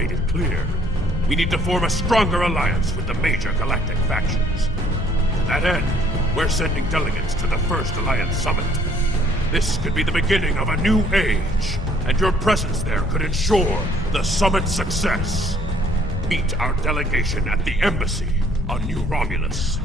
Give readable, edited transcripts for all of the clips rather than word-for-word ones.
made it clear. We need to form a stronger alliance with the major galactic factions. To that end, we're sending delegates to the first Alliance Summit. This could be the beginning of a new age, and your presence there could ensure the summit's success. Meet our delegation at the embassy on New Romulus.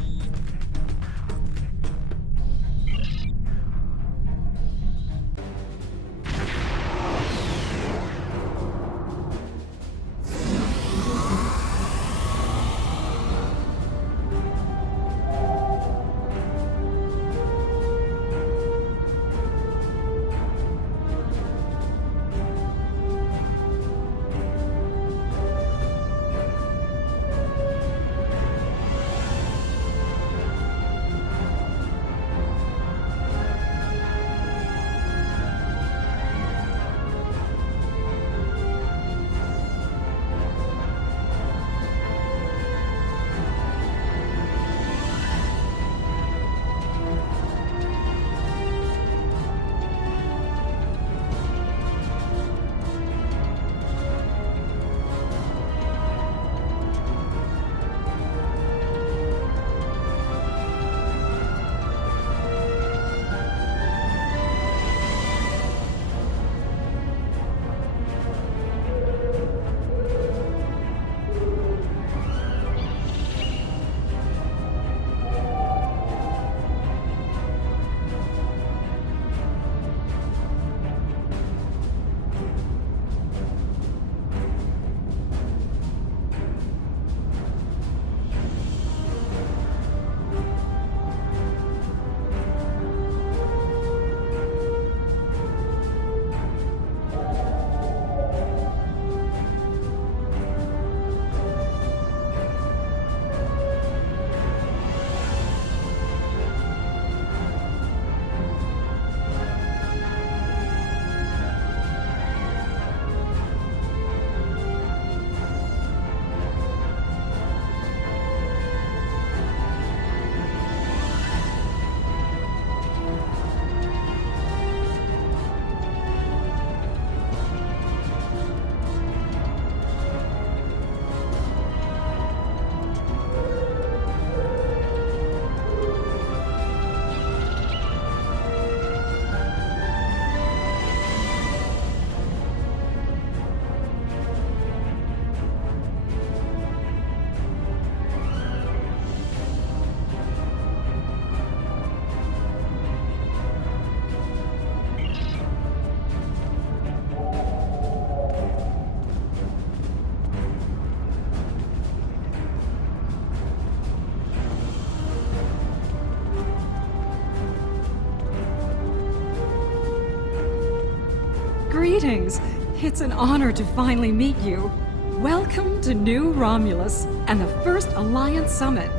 Greetings! It's an honor to finally meet you. Welcome to New Romulus and the first Alliance Summit.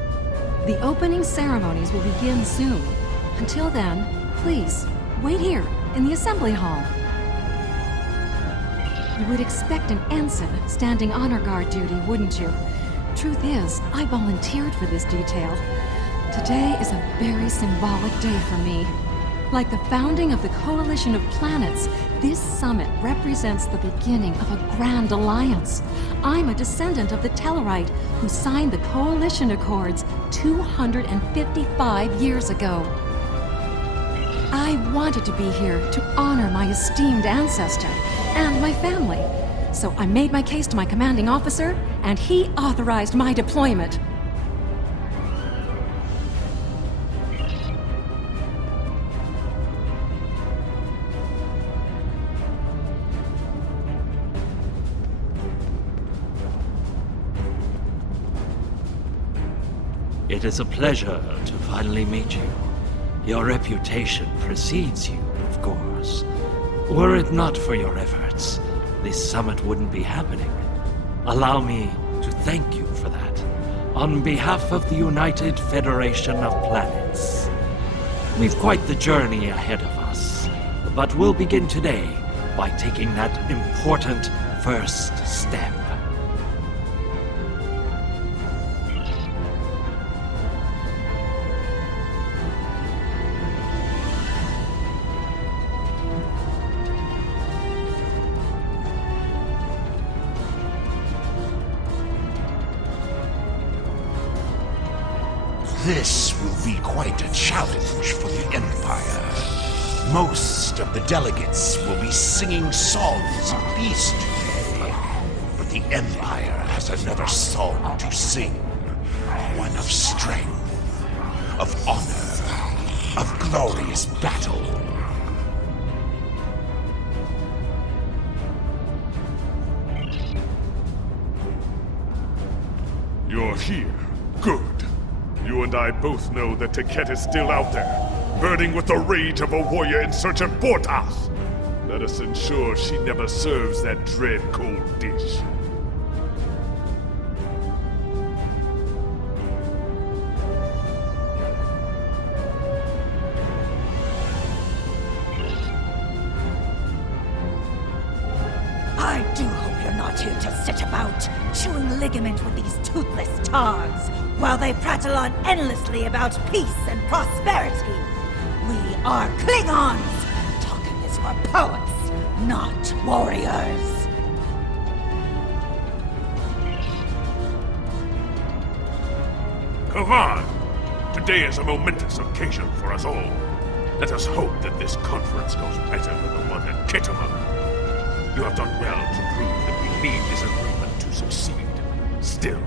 The opening ceremonies will begin soon. Until then, please, wait here in the assembly hall. You would expect an ensign standing honor guard duty, wouldn't you? Truth is, I volunteered for this detail. Today is a very symbolic day for me. Like the founding of the Coalition of Planets, this summit represents the beginning of a grand alliance. I'm a descendant of the Tellarite who signed the Coalition Accords 255 years ago. I wanted to be here to honor my esteemed ancestor and my family. So I made my case to my commanding officer, and he authorized my deployment. It is a pleasure to finally meet you. Your reputation precedes you, of course. Were it not for your efforts, this summit wouldn't be happening. Allow me to thank you for that, on behalf of the United Federation of Planets. We've quite the journey ahead of us, but we'll begin today by taking that important first step. This will be quite a challenge for the Empire. Most of the delegates will be singing songs of peace today. But the Empire has another song to sing. One of strength, of honor, of glorious battle. You're here. Good. You and I both know that Taket is still out there, burning with the rage of a warrior in search of Portas. Let us ensure she never serves that dread cold dish. I do hope you're not here to sit about, chewing ligament with these toothless targs, while they prattle on endlessly about peace and prosperity. We are Klingons, talking as for poets, not warriors. Come on! Today is a momentous occasion for us all. Let us hope that this conference goes better than the one at Kittima. You have done well to prove that we need this agreement to succeed. Still,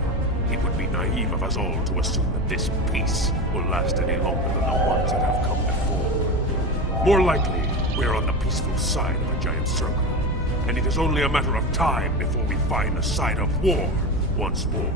it would be naive of us all to assume that this peace will last any longer than the ones that have come before. More likely, we're on the peaceful side of a giant circle, and it is only a matter of time before we find the side of war once more.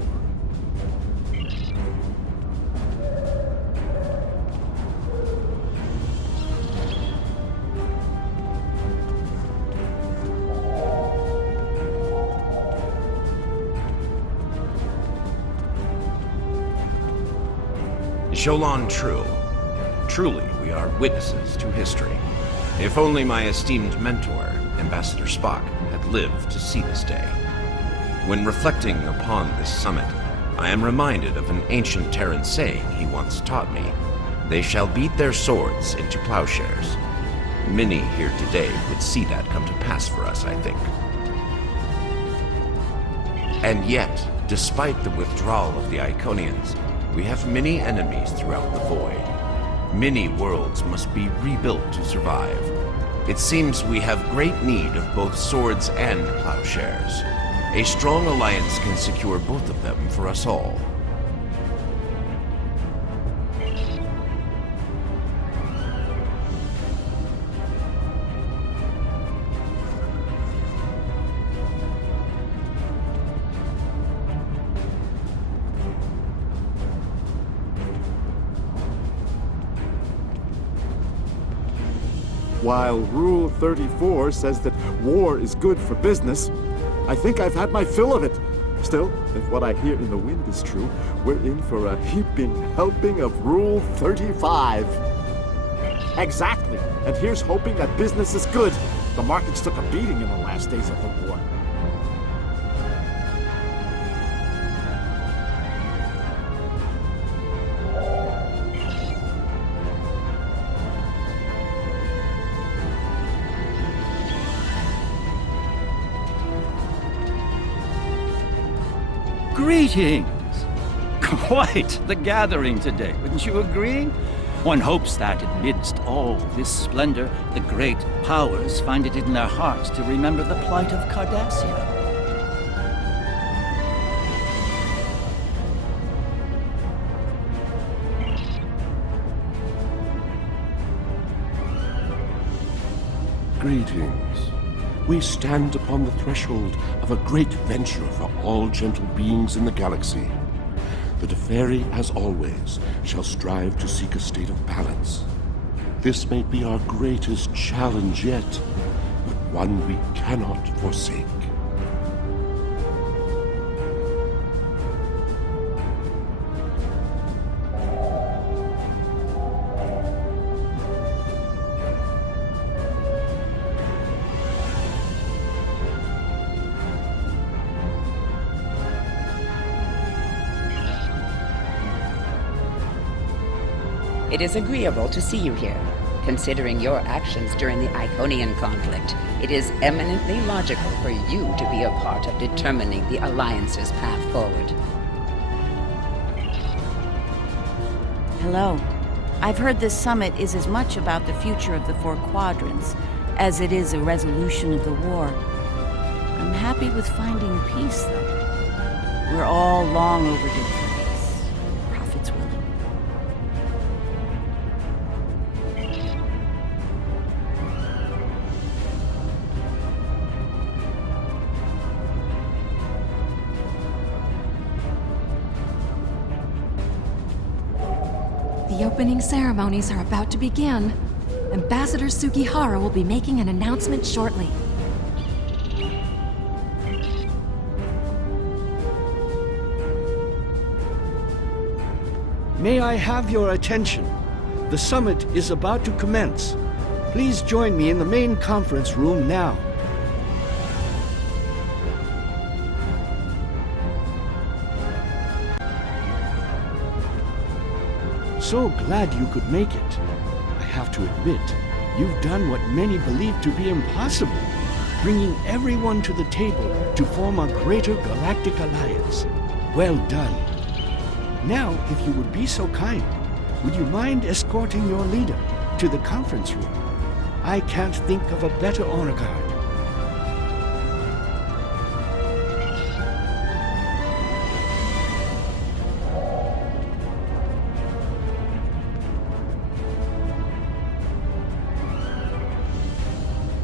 Jolan True. Truly, we are witnesses to history. If only my esteemed mentor, Ambassador Spock, had lived to see this day. When reflecting upon this summit, I am reminded of an ancient Terran saying he once taught me. They shall beat their swords into plowshares. Many here today would see that come to pass for us, I think. And yet, despite the withdrawal of the Iconians, we have many enemies throughout the void. Many worlds must be rebuilt to survive. It seems we have great need of both swords and plowshares. A strong alliance can secure both of them for us all. While Rule 34 says that war is good for business, I think I've had my fill of it. Still, if what I hear in the wind is true, we're in for a heaping helping of Rule 35. Exactly. And here's hoping that business is good. The markets took a beating in the last days of the war. Greetings! Quite the gathering today, wouldn't you agree? One hopes that amidst all this splendor, the great powers find it in their hearts to remember the plight of Cardassia. Greetings. We stand upon the threshold of a great venture for all gentle beings in the galaxy. The Deferi, as always, shall strive to seek a state of balance. This may be our greatest challenge yet, but one we cannot forsake. It is agreeable to see you here. Considering your actions during the Iconian conflict, it is eminently logical for you to be a part of determining the Alliance's path forward. Hello. I've heard this summit is as much about the future of the Four Quadrants as it is a resolution of the war. I'm happy with finding peace, though. We're all long overdue for peace. Prophets willing. The opening ceremonies are about to begin. Ambassador Sugihara will be making an announcement shortly. May I have your attention? The summit is about to commence. Please join me in the main conference room now. So glad you could make it. I have to admit, you've done what many believe to be impossible, bringing everyone to the table to form a greater galactic alliance. Well done. Now, if you would be so kind, would you mind escorting your leader to the conference room? I can't think of a better honor guard.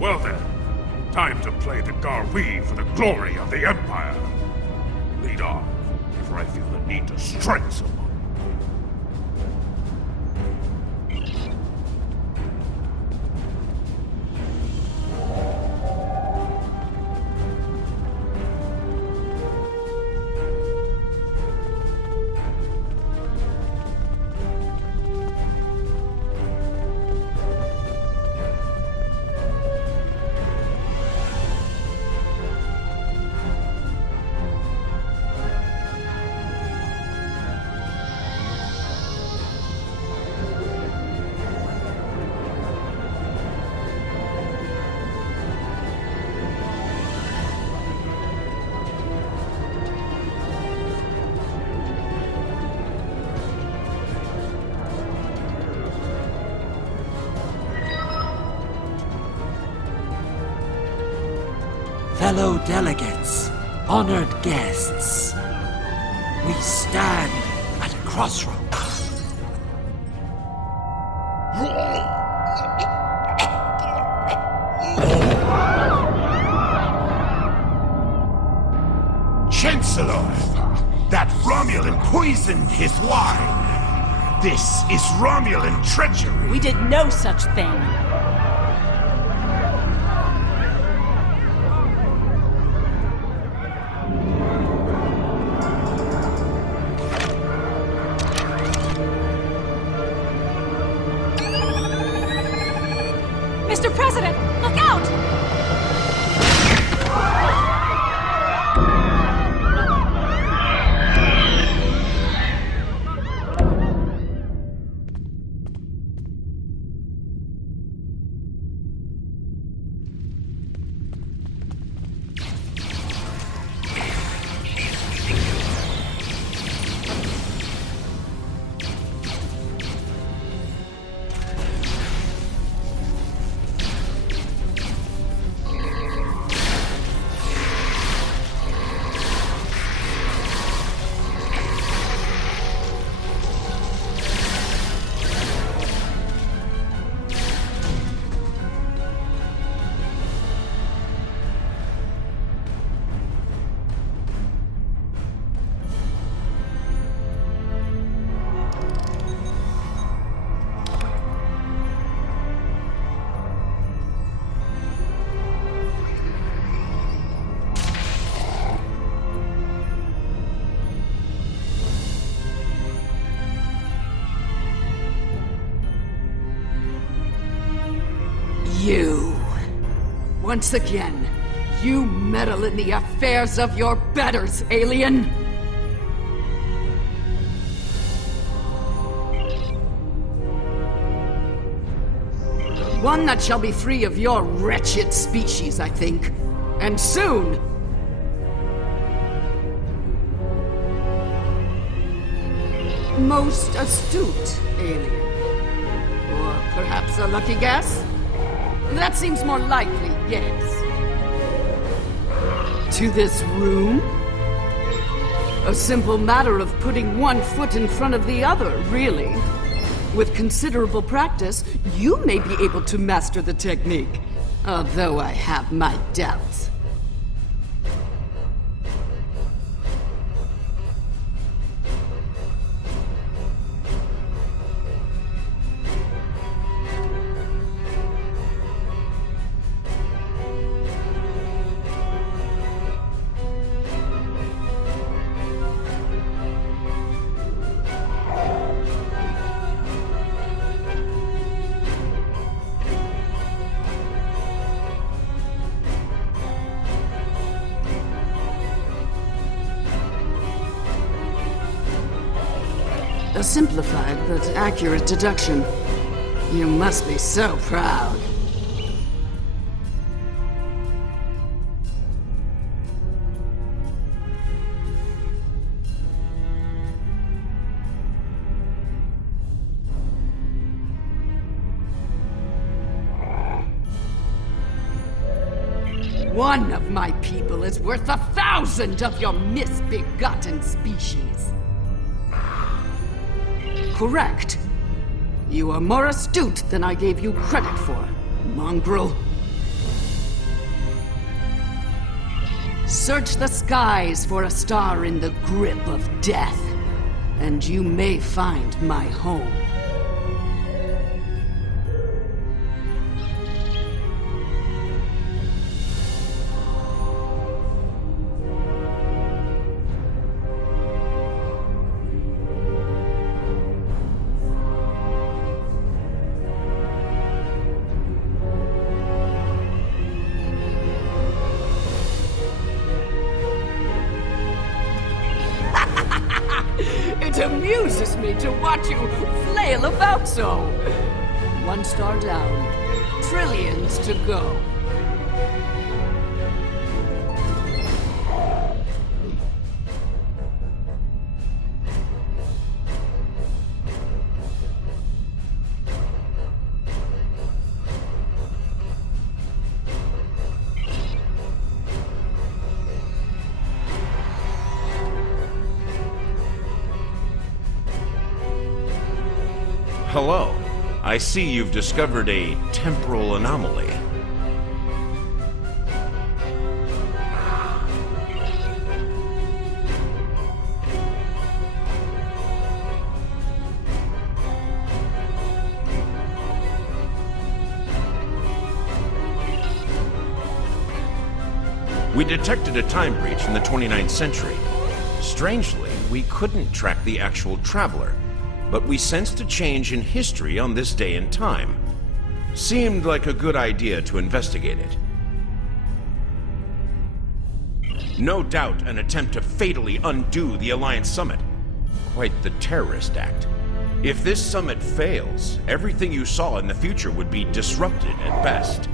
Well then, time to play the Garwi for the glory of the Empire. Lead on, before I feel the need to strike someone. Fellow delegates, honored guests, we stand at a crossroads. Chancellor, that Romulan poisoned his wine. This is Romulan treachery. We did no such thing. Mr. President, look out! You. Once again, you meddle in the affairs of your betters, alien! One that shall be free of your wretched species, I think. And soon! most astute alien. Or perhaps a lucky guess? That seems more likely, yes. To this room? A simple matter of putting one foot in front of the other, really. With considerable practice, you may be able to master the technique. Although I have my doubts. A simplified but accurate deduction. You must be so proud. One of my people is worth 1,000 of your misbegotten species. Correct. You are more astute than I gave you credit for, mongrel. Search the skies for a star in the grip of death, and you may find my home. It amuses me to watch you flail about so. One star down, trillions to go. Hello. I see you've discovered a temporal anomaly. We detected a time breach in the 29th century. Strangely, we couldn't track the actual traveler, but we sensed a change in history on this day and time. Seemed like a good idea to investigate it. No doubt an attempt to fatally undo the Alliance Summit. Quite the terrorist act. If this summit fails, everything you saw in the future would be disrupted at best.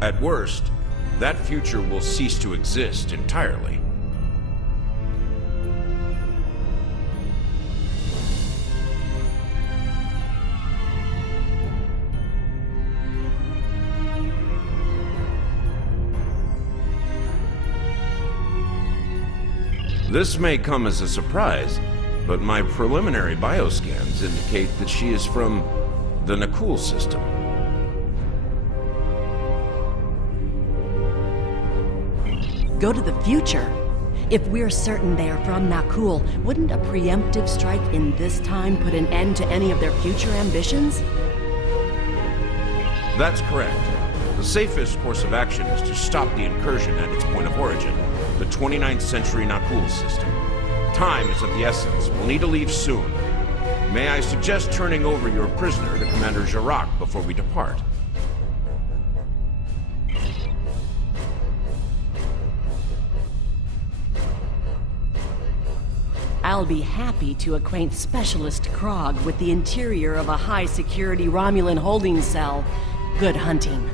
At worst, that future will cease to exist entirely. This may come as a surprise, but my preliminary bioscans indicate that she is from the Nakul system. Go to the future? If we're certain they are from Nakul, wouldn't a preemptive strike in this time put an end to any of their future ambitions? That's correct. The safest course of action is to stop the incursion at its point of origin, the 29th century Nakul system. Time is of the essence. We'll need to leave soon. May I suggest turning over your prisoner to Commander Jarak before we depart? I'll be happy to acquaint Specialist Krog with the interior of a high-security Romulan holding cell. Good hunting.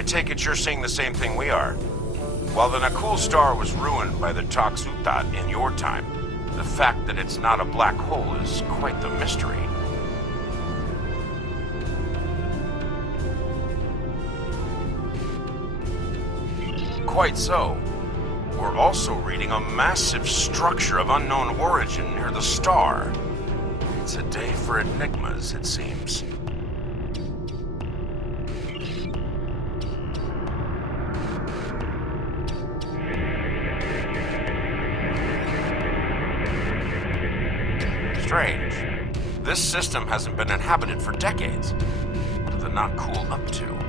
I take it you're seeing the same thing we are. While the Nakul star was ruined by the Toxutat in your time, the fact that it's not a black hole is quite the mystery. Quite so. We're also reading a massive structure of unknown origin near the star. It's a day for enigmas, it seems. Strange. This system hasn't been inhabited for decades. What are the Nakul up to?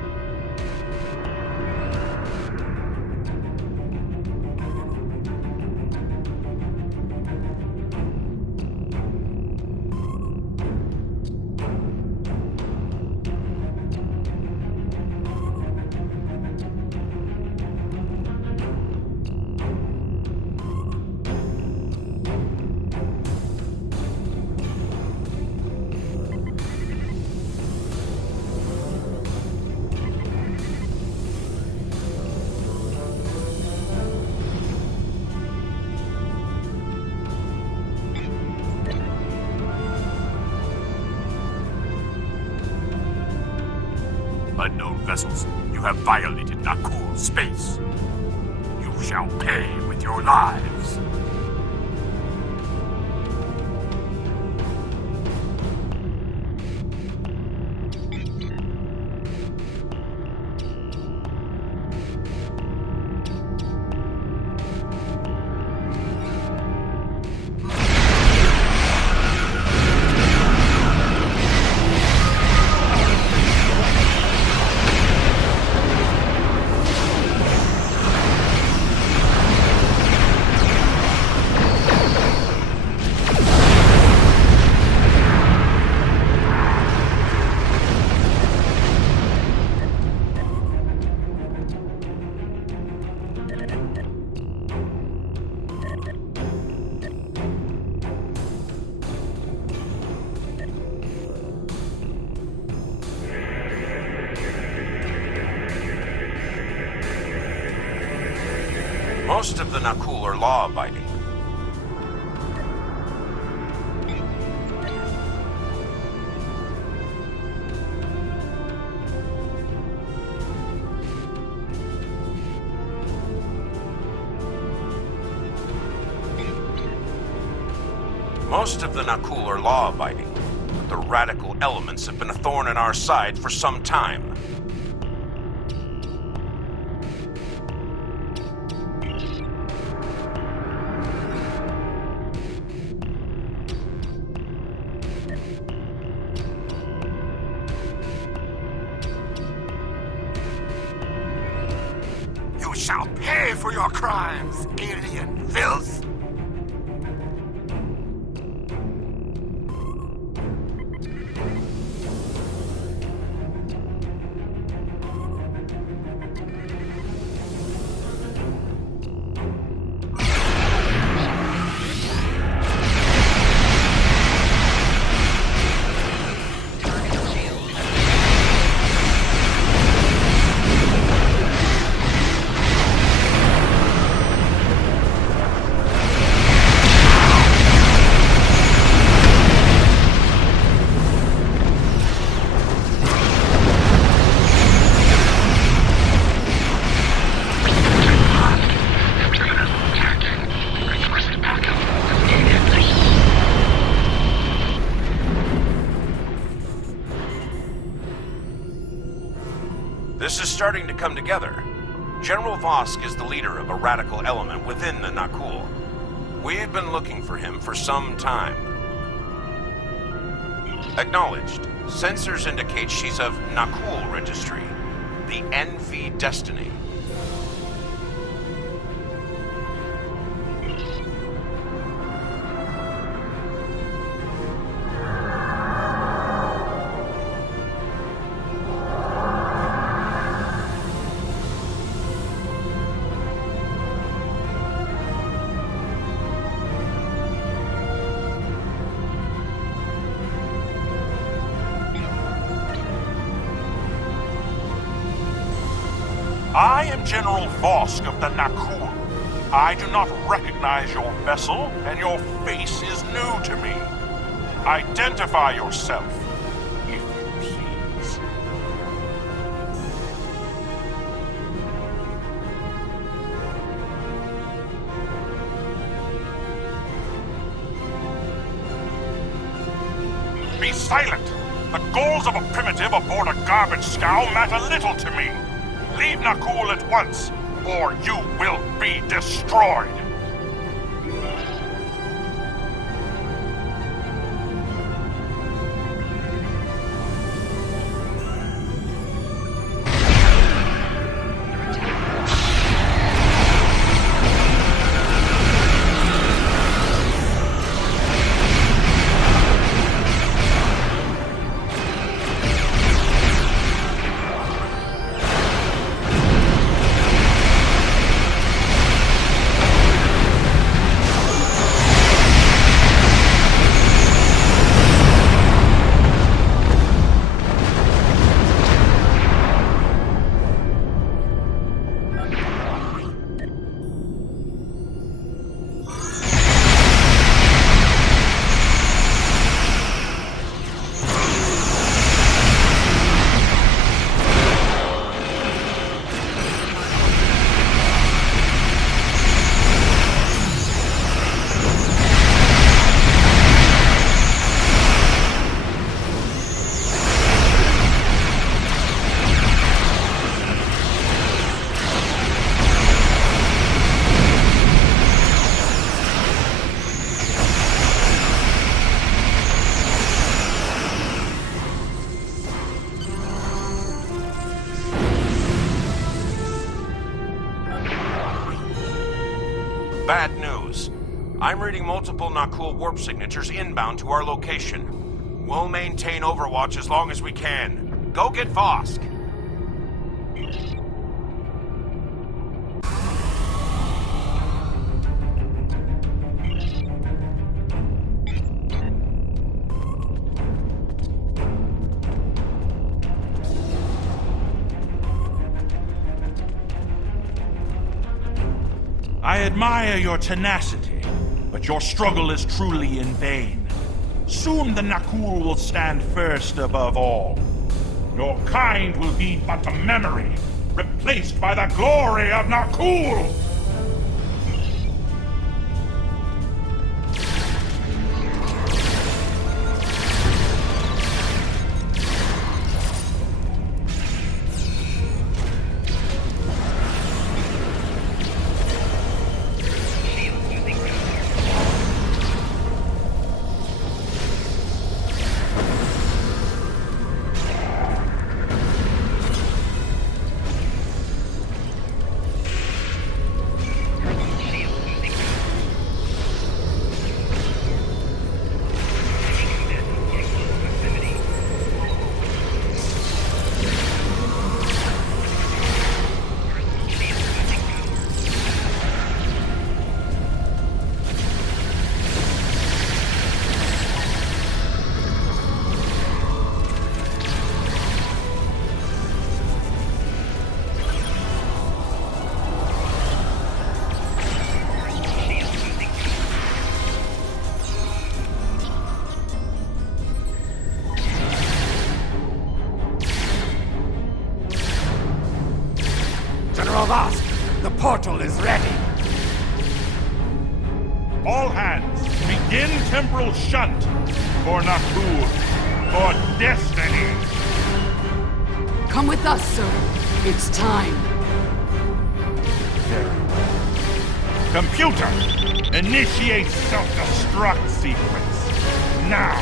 Unknown vessels, you have violated Nakul space. You shall pay with your lives. Most of the Nakul are law-abiding. Most of the Nakul are law-abiding, but the radical elements have been a thorn in our side for some time. You shall pay for your crimes, alien filth! This is starting to come together. General Vosk is the leader of a radical element within the Nakul. We've been looking for him for some time. Acknowledged. Sensors indicate she's of Nakul registry. The Envy Destiny. I am General Vosk of the Nakul. I do not recognize your vessel, and your face is new to me. Identify yourself, if you please. Be silent! The goals of a primitive aboard a garbage scow matter little to me. Leave Nakul at once, or you will be destroyed! Bad news. I'm reading multiple Nakul warp signatures inbound to our location. We'll maintain Overwatch as long as we can. Go get Vosk! I admire your tenacity, but your struggle is truly in vain. Soon the Nakul will stand first above all. Your kind will be but a memory, replaced by the glory of Nakul! The portal is ready. All hands, begin temporal shunt for Nakul, for destiny. Come with us, sir. It's time. Very well. Computer, initiate self-destruct sequence. Now.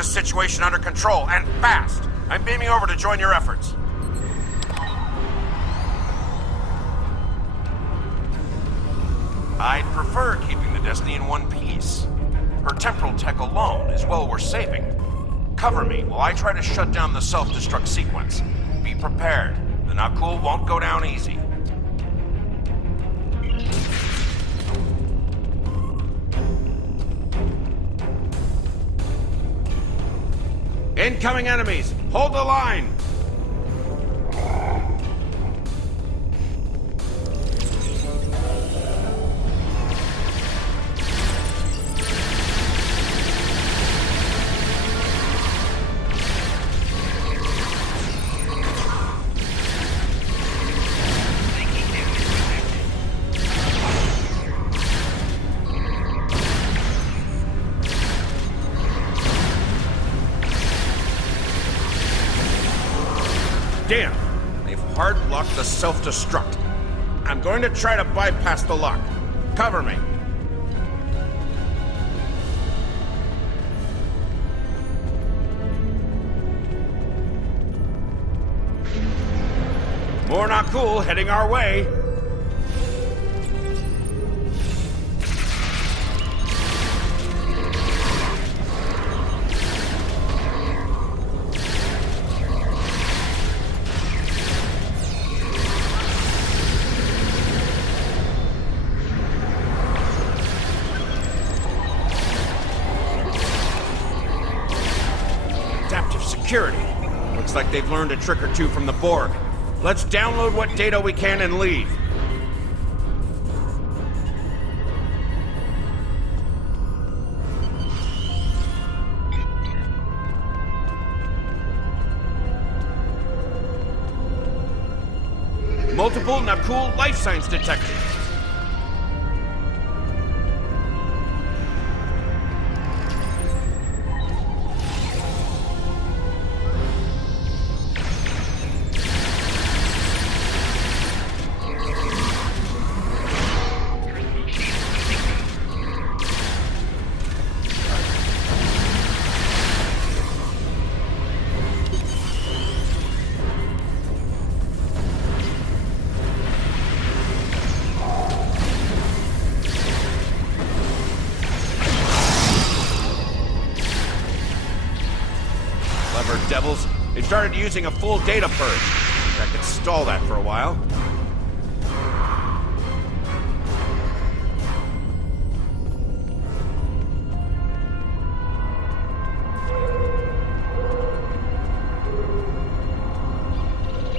this situation under control, and fast. I'm beaming over to join your efforts. I'd prefer keeping the Destiny in one piece. Her temporal tech alone is well worth saving. Cover me while I try to shut down the self-destruct sequence. Be prepared. The Nakul won't go down easy. Incoming enemies! Hold the line! Damn! They've hard-locked the self-destruct. I'm going to try to bypass the lock. Cover me. More Nakul heading our way. Security. Looks like they've learned a trick or two from the Borg. Let's download what data we can and leave. Multiple Nakul life signs detected. Devils, they started using a full data purge. I could stall that for a while.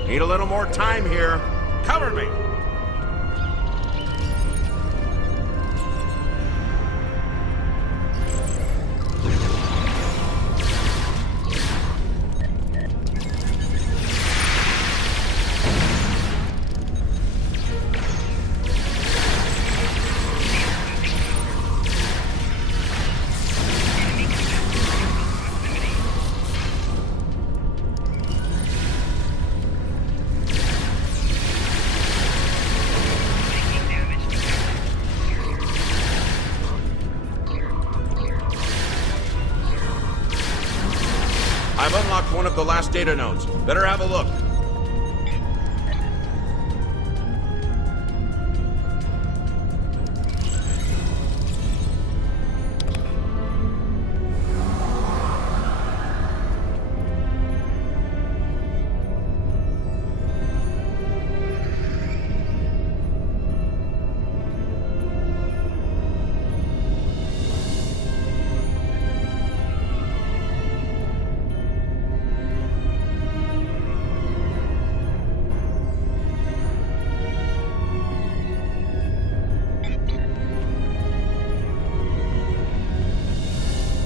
Need a little more time here. Cover me! I've unlocked one of the last data nodes. Better have a look.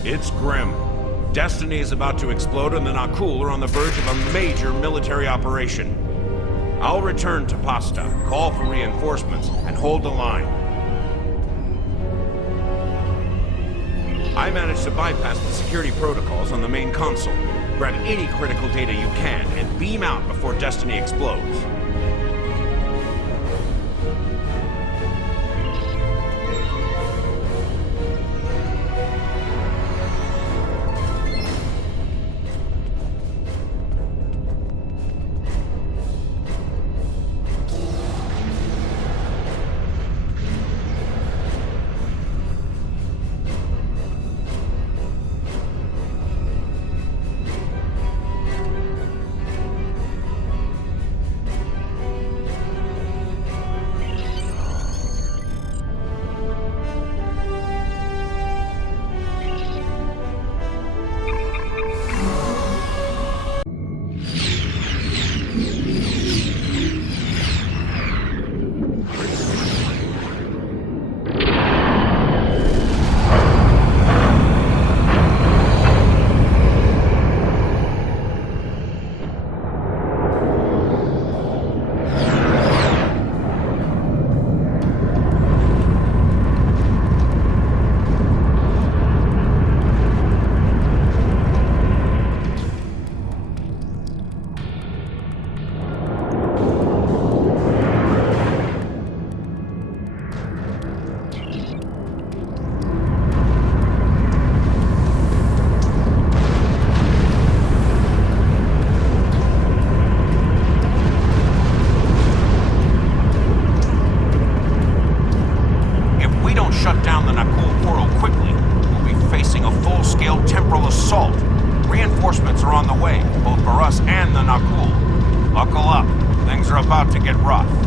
It's grim. Destiny is about to explode and the Nakul are on the verge of a major military operation. I'll return to Pasta, call for reinforcements, and hold the line. I managed to bypass the security protocols on the main console. Grab any critical data you can and beam out before Destiny explodes. are about to get rough.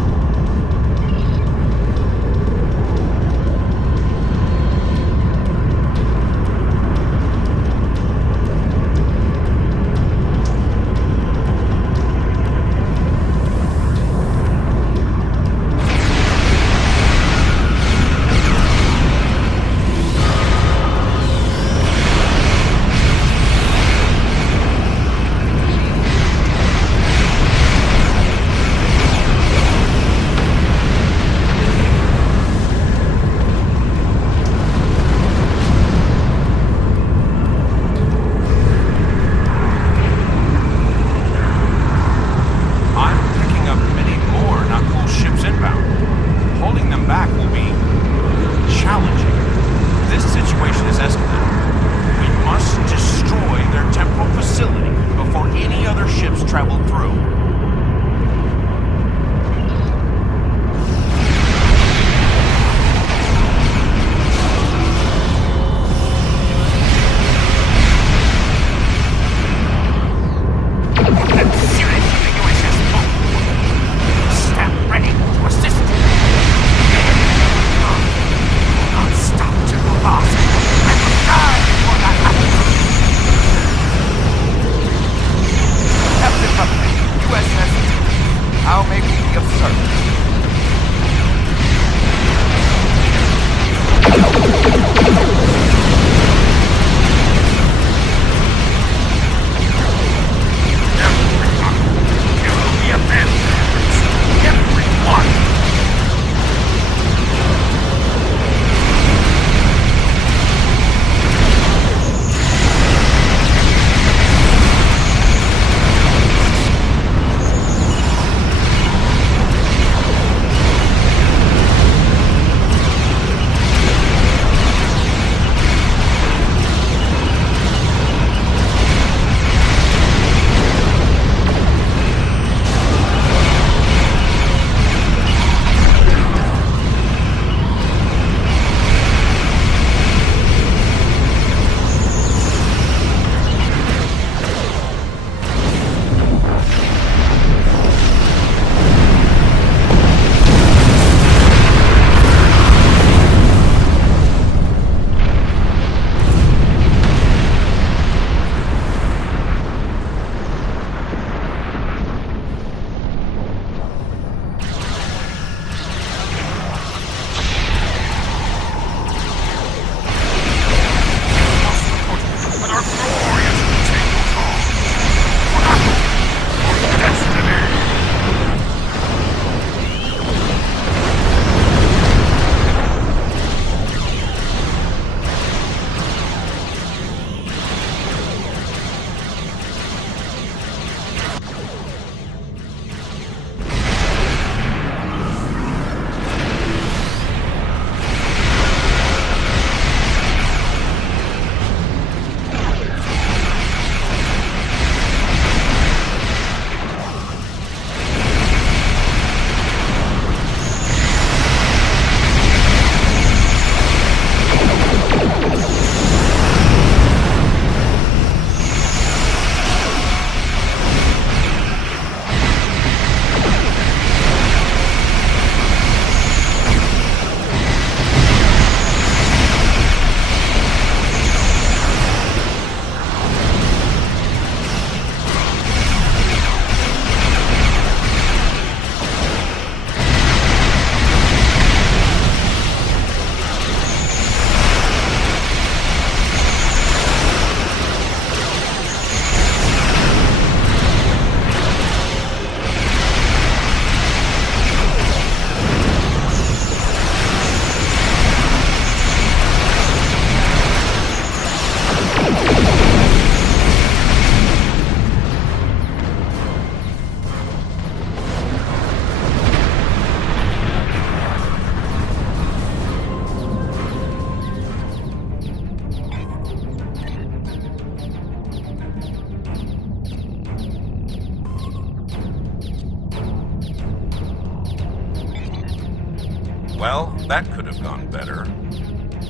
Well, that could have gone better.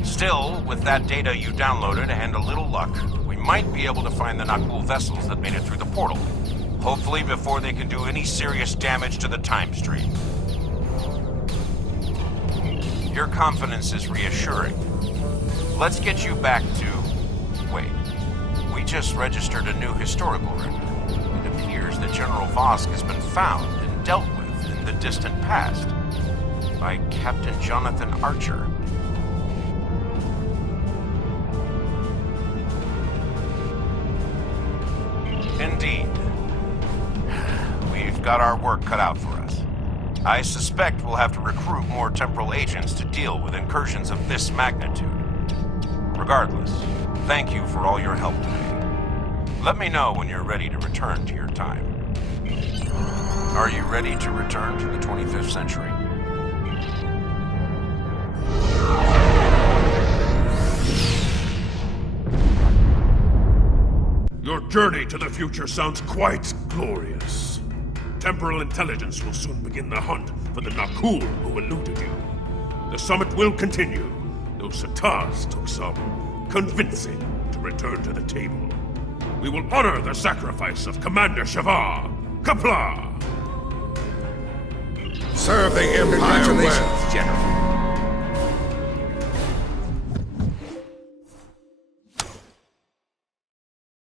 Still, with that data you downloaded and a little luck, we might be able to find the Nakul vessels that made it through the portal. Hopefully before they can do any serious damage to the time stream. Your confidence is reassuring. Let's get you back to... Wait. We just registered a new historical record. It appears that General Vosk has been found and dealt with in the distant past by Captain Jonathan Archer. Indeed. We've got our work cut out for us. I suspect we'll have to recruit more temporal agents to deal with incursions of this magnitude. Regardless, thank you for all your help today. Let me know when you're ready to return to your time. Are you ready to return to the 25th century? Your journey to the future sounds quite glorious. Temporal intelligence will soon begin the hunt for the Nakul who eluded you. The summit will continue, though Sataz took some convincing to return to the table. We will honor the sacrifice of Commander Shavar. Kapla! Serve the Empire well, General.